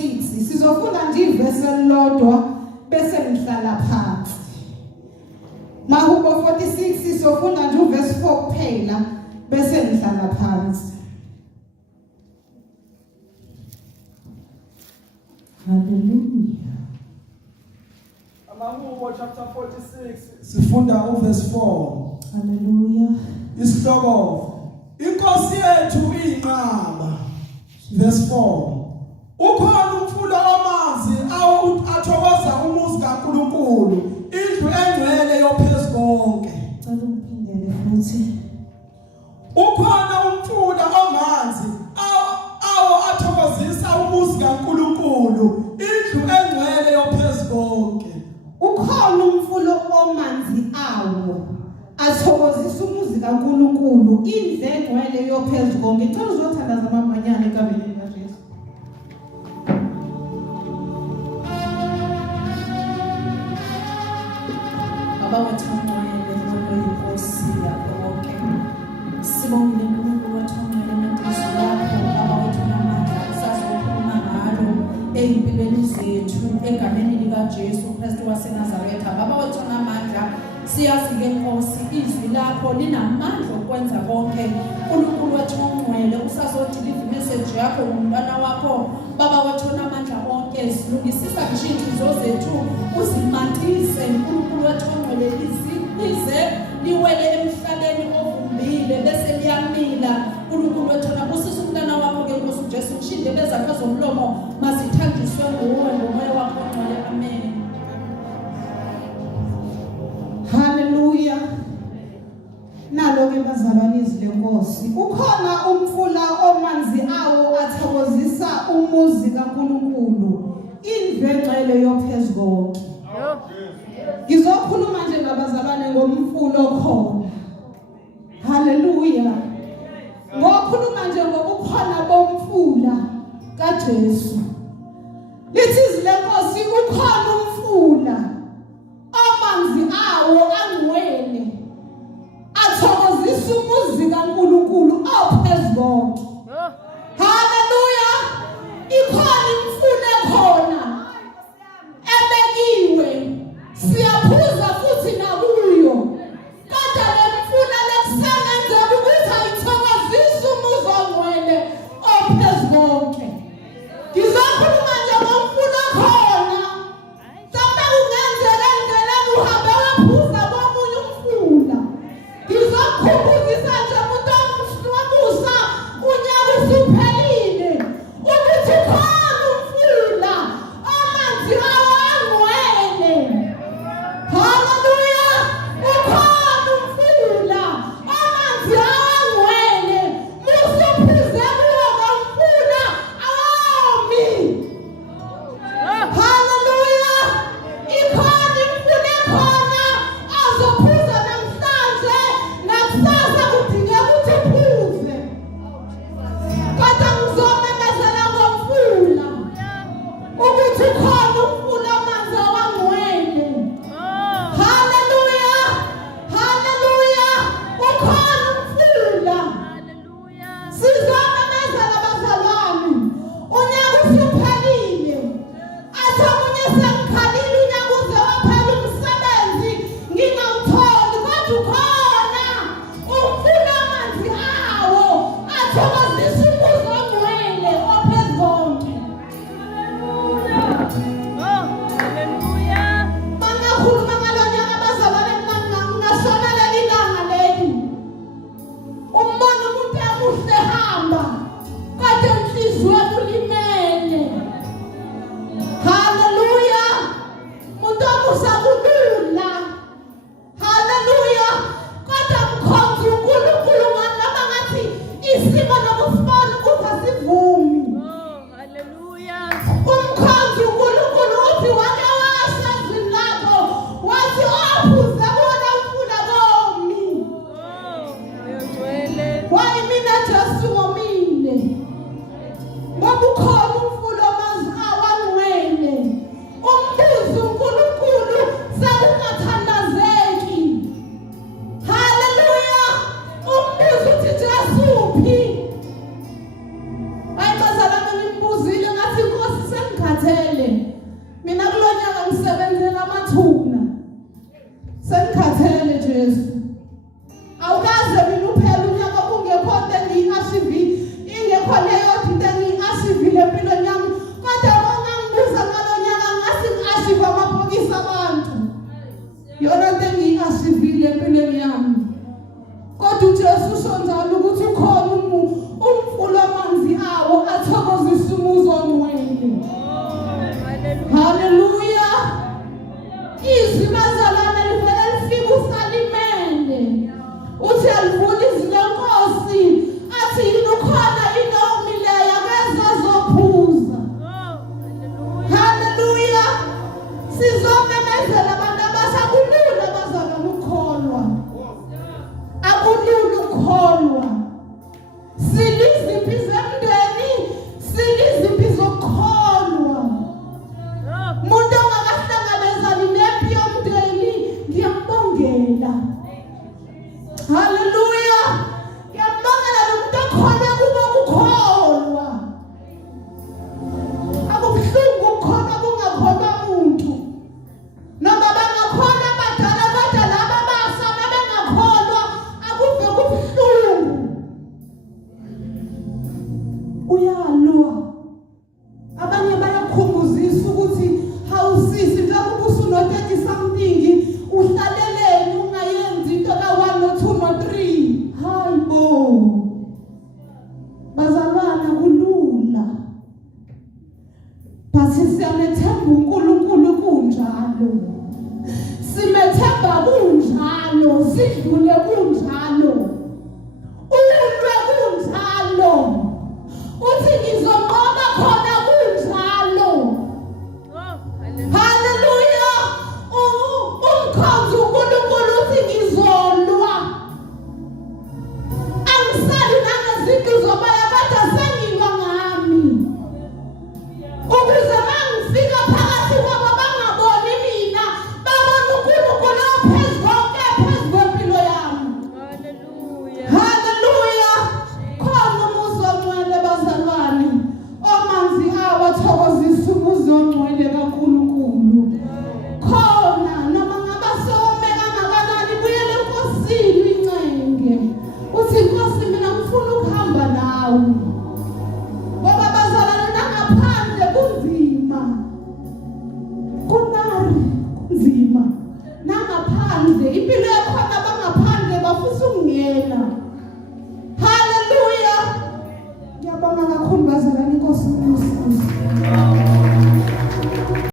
6 sizofunda nje ivesi elilodwa bese ngihlala phansi. Mahubo 46 sizofunda nje uvesi 4 kuphela bese ngihlala phansi. Hallelujah. Mahubo chapter 46 sifunda uvesi 4. Hallelujah. Isihloko Inkosi yethu iyinqaba. Verse 4. Ukhona umfula wamanzi athokoza umuzi kaNkulunkulu, indlu engcwele yoPhezukonke. Cela uphindele futhi. Ukhona umfula wamanzi athokozisa umuzi kaNkulunkulu, indlu engcwele yoPhezukonke. Ukhona umfula wamanzi athokozisa umuzi kaNkulunkulu, indlu engcwele yoPhezukonke. Ngicela uzothandaza amamanyana egameni likaJesu. Baba wethu ongcwele Nkosi yakho wonke, sibongile uNkulunkulu wethu ongcwele ngeqiniso lakho Baba wethu namandla usazokhuluma ngalo empilweni zethu egameni likaJesu Kristu waseNazaretha. Baba wethu namandla siyazi ke Nkosi izwi lakho linamandla okwenza konke. uNkulunkulu wethu ongcwele usazodiliva imessage yakho ngomntwana wakho Baba wethu namandla onke, silungisisa inhliziyo zethu uzimantise uNkulunkulu wethu ongcwele lize liwele emhlabeni ovumbile bese liyamila. uNkulunkulu wethu nabusisa umntwana wakho ke Nkosi uJesu ushinde bezakho zomlomo masithanjiswe nguwe ngomoya wakho ongcwele. Amen. Hallelujah. Nalo ke bazalwane izwi lenkosi, ukhona umfula omanzi athokozisa umuzi kaNkulunkulu, indlu engcwele yoPhezukonke. Ngizokhuluma nje nabazalwane ngomfula okhona. Hallelujah. Ngokhuluma nje ngobukhona bomfula kaJesu. Lithi izwi lenkosi ukhona umfula amanzi angcwele athokozisa umuzi kaNkulunkulu oPhezukonke. Hallelujah. Ikhona imfula khona ebekiwe, siyaphuza futhi nakuyo, kodwa le mfula lekusengenzeka ukuthi ayithokozisa umuzi ongcwele oPhezukonke. Ngizokhuluma nje ngomfula khona. Mhlawumbe kungenzeka endleleni uhambe waphuza komunye umfula. Ngizokukhumbuzisa nje umuntu omusa unyaka usuphelile ukuthi khona umfula amanzi angcwele. Hallelujah. Ukhona umfula amanzi angcwele. Musuphuze kuwo ngomfula awomi. Hallelujah. Ikhona imfula khona azophuza namhlanje nakusasa kudingeka ukuthi uphuze. Kodwa ngizomemezela ngomfula ukuthi khona umfula amanzi angcwele. Hallelujah. Hallelujah. Ukhona umfula. Sizomemezela bazalwane. Unyaka usuphelile. Athi omunye sengikhalile unyaka uze waphela umsebenzi ngingawutholi, kodwa ukhona umfula amanzi athokozisa umuzi ongcwele oPhezukonke. Bangakhuluma ngalo nyaka bazalwane, ngingasona leli langa leli. Umbona umuntu emuhle ehamba, kodwa inhliziyo ulimele. Hallelujah. Umuntu omusa kulula. Hallelujah. Kodwa mkhonza uNkulunkulu noma ngathi isimo nokusibona ukuthi asivumi. Hallelujah. Umkhonza uNkulunkulu sengikhathele. Mina kulonyaka ngisebenzela amathuna. Sengikhathele Jesu. Awukaze mina uphela unyaka kungekho into engiyi-achieve, ingekho leyo into engiyi-achievile empilweni yami. Kodwa ongangibuza ngalo nyaka ngasi ngi-achieve amabhokisi abantu. Yona into engiyi-achievile empilweni yami. Kodwa uJesu usho njalo ukuthi ukhona umfula amanzi awo athokozisa umuzi ongcwele. Hallelujah. Izwi bazalwane livele lifike usalimele. Uthi alivula izwi lenkosi athi yini ukhona yini omileyo akeze azophuza. Hallelujah. Sizomemezela abantu abasha kulula bazalwane ukukholwa. Akulula ukukholwa. Siliziphi zemndeni, siliziphi zokukholwa. Umuntu ongakahlangabezani nempi yomndeni ngiyambongela. Hallelujah. Ngiyambongela nomuntu okhona kubo ukukholwa. Akubuhlungu ukukholwa kungakholwa muntu. Noma bangakholwa abadala kodwa laba abasha bengakholwa akuve kubuhlungu. Uyalwa. Abanye bayakhumbuzisa ukuthi hawusisi njengoba usuno-30 something uhlaleleni ungayenzi into ka-1 no-2 no-3. Hayibo. Bazalwana kulula. But siyamethemba uNkulunkulu kunjalo. Simethemba kunjalo, sidlule kunjalo. Ulwe kunjalo. Uthi ngizonqoba khona kunjalo. Hallelujah. Umkhonzi uNkulunkulu uthi ngizolwa. Angisali nangezinto zobaya kodwa sengilwa ngami.